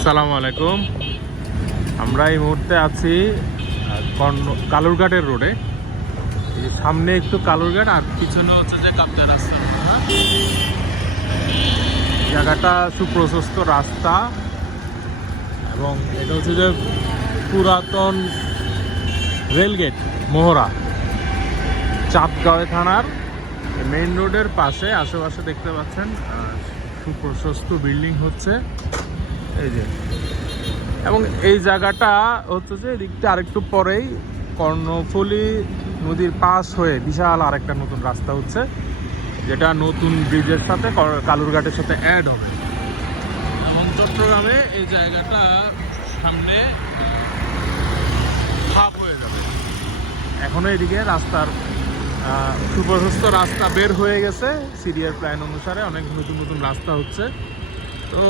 আসসালামু আলাইকুম। আমরা এই মুহূর্তে আছি কালুরঘাটের রোডে। এই যে সামনে একটু কালুরঘাট আর পিছনে হচ্ছে যে কাপ্তাই রাস্তা। জায়গাটা সুপ্রশস্ত রাস্তা এবং এটা হচ্ছে যে পুরাতন রেলগেট মোহরা, চাঁদগাঁও থানার মেইন রোডের পাশে। আশেপাশে দেখতে পাচ্ছেন সুপ্রশস্ত বিল্ডিং হচ্ছে এই যে। এবং এই জায়গাটা হচ্ছে যে এদিকটা আরেকটু পরেই কর্ণফুলী নদীর পাশ হয়ে বিশাল আরেকটা নতুন রাস্তা হচ্ছে, যেটা নতুন ব্রিজের সাথে কালুরঘাটের সাথে অ্যাড হবে। এবং চট্টগ্রামে এই জায়গাটা সামনে হাফ হয়ে যাবে। এখনো এদিকে রাস্তার সুপ্রশস্ত রাস্তা বের হয়ে গেছে। সিরিয়ার প্ল্যান অনুসারে অনেক নতুন নতুন রাস্তা হচ্ছে। তো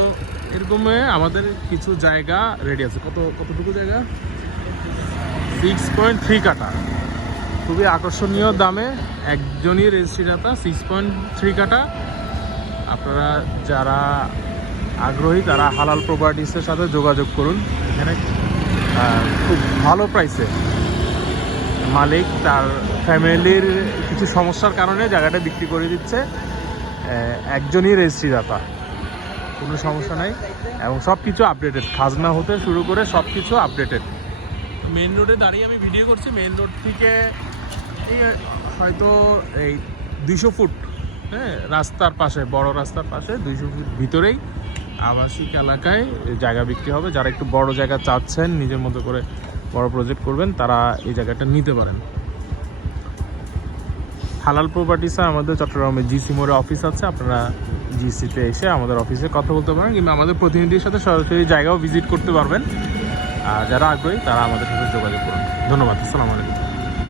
এরকমে আমাদের কিছু জায়গা রেডি আছে। কতটুকু জায়গা? 6.3 কাঠা, খুবই আকর্ষণীয় দামে একজনই রেজিস্ট্রিদাতা। 6.3 কাঠা। আপনারা যারা আগ্রহী তারা হালাল প্রপার্টিসের সাথে যোগাযোগ করুন। এখানে খুব ভালো প্রাইসে মালিক তার ফ্যামিলির কিছু সমস্যার কারণে জায়গাটা বিক্রি করে দিচ্ছে। একজনই রেজিস্ট্রিদাতা, কোনো সমস্যা নাই এবং সব কিছু আপডেটেড, খাজনা হতে শুরু করে সব কিছু আপডেটেড। মেন রোডে দাঁড়িয়ে আমি ভিডিও করছি। মেন রোড থেকে হয়তো এই 200 ফুট, হ্যাঁ, রাস্তার পাশে, বড় রাস্তার পাশে 200 ফুট ভিতরেই আবাসিক এলাকায় জায়গা বিক্রি হবে। যারা একটু বড় জায়গা চাচ্ছেন, নিজের মতো করে বড় প্রজেক্ট করবেন, তারা এই জায়গাটা নিতে পারেন। হালাল প্রপার্টিসে আমাদের চট্টগ্রামে জিসি মোড়ে অফিস আছে। আপনারা জিসিতে এসে আমাদের অফিসে কথা বলতে পারেন, কিংবা আমাদের প্রতিনিধির সাথে সরাসরি জায়গাও ভিজিট করতে পারবেন। আর যারা আগ্রহী তারা আমাদের সাথে যোগাযোগ করুন। ধন্যবাদ। আসসালামু আলাইকুম।